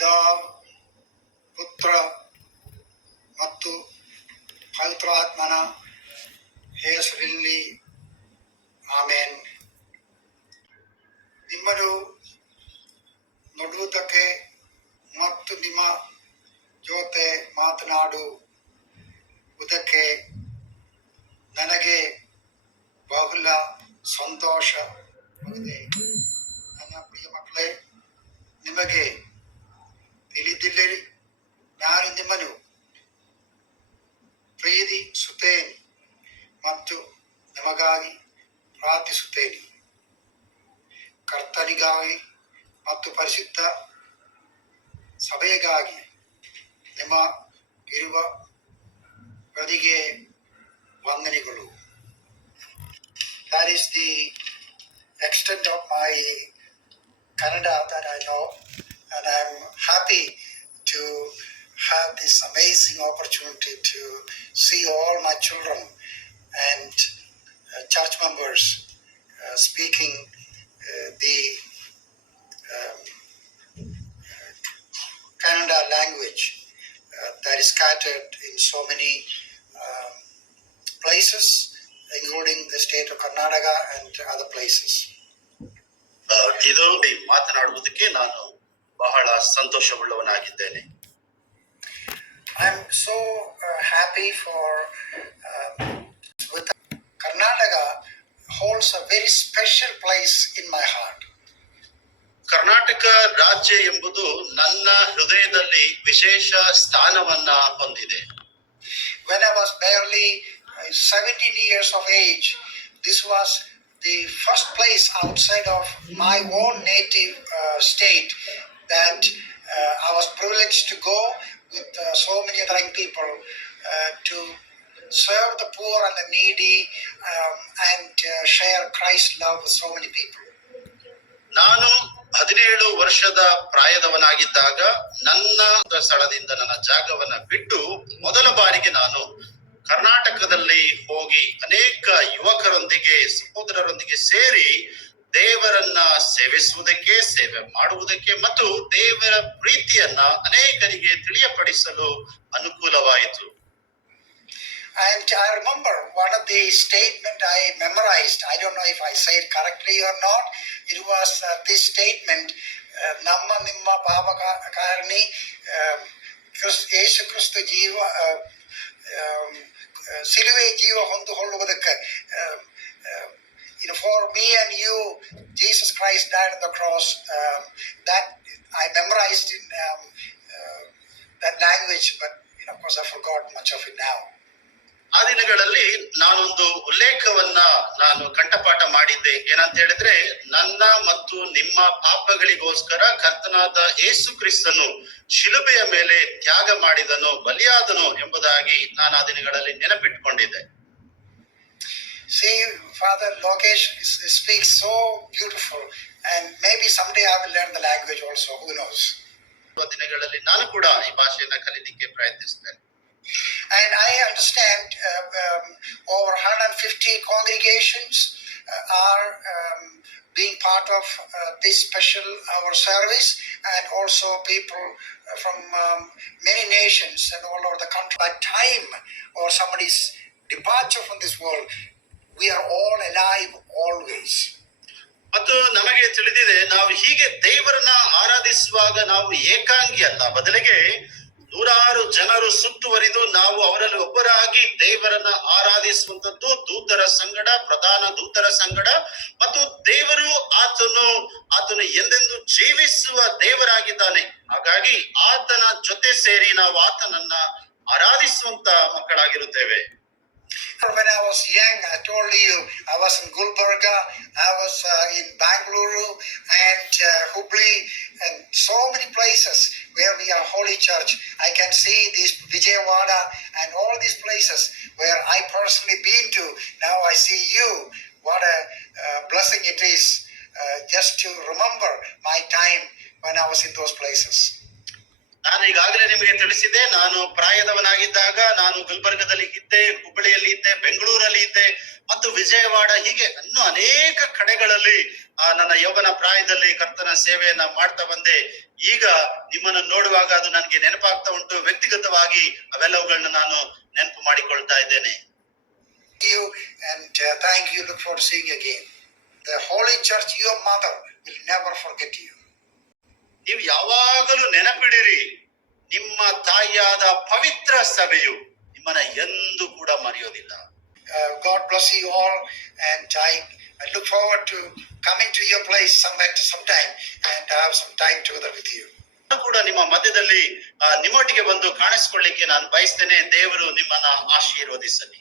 ಪಿತಾ, ಪುತ್ರ ಮತ್ತು ಪವಿತ್ರಾತ್ಮನ ಹೆಸರಿನಲ್ಲಿ ಆಮೇನ್. ನಿಮ್ಮನ್ನು ನೋಡುವುದಕ್ಕೆ ಮತ್ತು ನಿಮ್ಮ ಜೊತೆ ಮಾತನಾಡುವುದಕ್ಕೆ ನನಗೆ ಬಹಳ ಸಂತೋಷವಾಗಿದೆ. ನನ್ನ ಪ್ರಿಯ ಮಕ್ಕಳೇ, ನಿಮಗೆ ತಿಳಿದಿಲ್ಲರಿ, ನಾನು ನಿಮ್ಮನ್ನು ಪ್ರೀತಿಸುತ್ತೇನೆ ಮತ್ತು ನಿಮಗಾಗಿ ಪ್ರಾರ್ಥಿಸುತ್ತೇನೆ. ಕರ್ತನಿಗಾಗಿ ಮತ್ತು ಪರಿಶುದ್ಧ ಸಭೆಗಾಗಿ ನಿಮ್ಮ ಇರುವ ಪ್ರತಿಗೆ ವಂದನೆಗಳು. That is the extent of my Kannada that I know, and I'm happy to have this amazing opportunity to see all my children and church members speaking the Kannada language that is scattered in so many places, including the state of Karnataka and other places. ಇದು ಮಾತನಾಡುವುದಕ್ಕೆ ನಾನು ಬಹಳ ಸಂತೋಷವುಳ್ಳವನಾಗಿದ್ದೇನೆ. I'm so happy for with Karnataka holds a very special place in my heart. Karnataka ರಾಜ್ಯ ಎಂಬುದು ನನ್ನ ಹೃದಯದಲ್ಲಿ ವಿಶೇಷ ಸ್ಥಾನವನ್ನ ಹೊಂದಿದೆ. When I was barely 17 years of age, this was the first place outside of my own native state that I was privileged to go with so many other young people to serve the poor and the needy and share Christ's love with so many people. ನಾನು 17 ವರ್ಷದ ಪ್ರಾಯದವನಾಗಿದ್ದಾಗ ನನ್ನ ಸ್ಥಳದಿಂದ ನನ್ನ ಜಾಗವನ್ನ ಬಿಟ್ಟು ಮೊದಲ ಬಾರಿಗೆ ನಾನು ಕರ್ನಾಟಕದಲ್ಲಿ ಹೋಗಿ ಅನೇಕ ಯುವಕರೊಂದಿಗೆ ಸಹೋದರರೊಂದಿಗೆ ಸೇರಿ ದೇವರನ್ನ ಸೇವಿಸುವುದಕ್ಕೆ, ಸೇವೆ ಮಾಡುವುದಕ್ಕೆ ಮತ್ತು ದೇವರ ಪ್ರೀತಿಯನ್ನ ಅನೇಕರಿಗೆ ತಿಳಿಯಪಡಿಸಲು ಅನುಕೂಲವಾಯಿತು. And I remember one of the statement I memorized. I don't know if I say it correctly or not. It was this statement: "Namma nimma papa karani Yesu Kristu jeeva siluve jeeva ಹೊಂದಿಕೊಳ್ಳುವುದಕ್ಕೆ for me and you, Jesus Christ died on the cross." That I memorized in that language, but of course I forgot much of it now. ಆ ದಿನಗಳಲ್ಲಿ ನಾನೊಂದು ಉಲ್ಲೇಖವನ್ನ ನಾನು ಕಂಠಪಾಠ ಮಾಡಿದ್ದೆ. ಏನಂತ ಹೇಳಿದ್ರೆ, ನನ್ನ ಮತ್ತು ನಿಮ್ಮ ಪಾಪಗಳಿಗೋಸ್ಕರ ಕರ್ತನಾದ ಯೇಸು ಕ್ರಿಸ್ತನು ಶಿಲುಬೆಯ ಮೇಲೆ ತ್ಯಾಗ ಮಾಡಿದನು, ಬಲಿಯಾದನು ಎಂಬುದಾಗಿ ನಾನು ಆ ದಿನಗಳಲ್ಲಿ ನೆನಪಿಟ್ಟುಕೊಂಡಿದ್ದೆ. See, Father Lokesh speaks so beautiful, and maybe someday I will learn the language also. Who knows? ದಿನಗಳಲ್ಲಿ ನಾನು ಕೂಡ ಈ ಭಾಷೆಯನ್ನ ಕಲಿಲಿಕ್ಕೆ ಪ್ರಯತ್ನಿಸ್ತೇನೆ. And I understand over 150 congregations are being part of this special our service, and also people from many nations and all over the country. By time or somebody's departure from this world, we are all alive always. ಮತ್ತು ನಮಗೆ ತಿಳಿದಿದೆ, ನಾವು ಹೀಗೆ ದೇವರನ್ನ ಆರಾಧಿಸುವಾಗ ನಾವು ಏಕಾಂಗಿ ಅಲ್ಲ, ಬದಲಿಗೆ ನೂರಾರು ಜನರು ಸುತ್ತುವರಿದು ನಾವು ಅವರಲ್ಲಿ ಒಬ್ಬರಾಗಿ ದೇವರನ್ನ ಆರಾಧಿಸುವಂತದ್ದು ದೂತರ ಸಂಗಡ, ಪ್ರಧಾನ ದೂತರ ಸಂಗಡ, ಮತ್ತು ದೇವರು ಆತನು ಎಂದೆಂದು ಜೀವಿಸುವ ದೇವರಾಗಿದ್ದಾನೆ. ಹಾಗಾಗಿ ಆತನ ಜೊತೆ ಸೇರಿ ನಾವು ಆತನನ್ನ ಆರಾಧಿಸುವಂತ ಮಕ್ಕಳಾಗಿರುತ್ತೇವೆ. When I was young, I told you, I was in Gulbarga, I was in Bangalore and Hubli, and so many places where we are holy church. I can see this Vijayawada and all these places where I personally been to. Now I see you. What a blessing it is just to remember my time when I was in those places. ನಾನು ಈಗಾಗಲೇ ನಿಮಗೆ ತಿಳಿಸಿದ್ದೆ, ನಾನು ಪ್ರಾಯದವನಾಗಿದ್ದಾಗ ನಾನು ಗುಲ್ಬರ್ಗದಲ್ಲಿ ಇದ್ದೆ, ಹುಬ್ಬಳ್ಳಿಯಲ್ಲಿ ಇದ್ದೆ, ಬೆಂಗಳೂರಲ್ಲಿ ಇದ್ದೆ ಮತ್ತು ವಿಜಯವಾಡ, ಹೀಗೆ ಇನ್ನೂ ಅನೇಕ ಕಡೆಗಳಲ್ಲಿ ನನ್ನ ಯೌವನ ಪ್ರಾಯದಲ್ಲಿ ಕರ್ತನ ಸೇವೆಯನ್ನ ಮಾಡ್ತಾ ಬಂದೆ. ಈಗ ನಿಮ್ಮನ್ನು ನೋಡುವಾಗ ಅದು ನನಗೆ ನೆನಪಾಗ್ತಾ ಉಂಟು. ವ್ಯಕ್ತಿಗತವಾಗಿ ಅವೆಲ್ಲವುಗಳನ್ನ ನಾನು ನೆನಪು ಮಾಡಿಕೊಳ್ತಾ ಇದ್ದೇನೆ. You and thank you. Look forward to seeing you again. The Holy Church, your mother, will never forget you. ನೀವು ಯಾವಾಗಲೂ ನೆನಪಿಡಿರಿ, ನಿಮ್ಮ ತಾಯಿಯಾದ ಪವಿತ್ರ ಸಭೆಯು ನಿಮ್ಮನ್ನ ಎಂದು ಕೂಡ ಮರೆಯೋದಿಲ್ಲ. God bless you all, and I look forward to coming to your place sometime and have some time together with you. ನಾನು ಕೂಡ ನಿಮ್ಮ ಮಧ್ಯದಲ್ಲಿ ನಿಮ್ಮೊಟ್ಟಿಗೆ ಬಂದು ಕಾಣಿಸ್ಕೊಳ್ಳಿಕ್ಕೆ ನಾನು ಬಯಸ್ತೇನೆ. ದೇವರು ನಿಮ್ಮನ್ನ ಆಶೀರ್ವದಿಸಲಿ.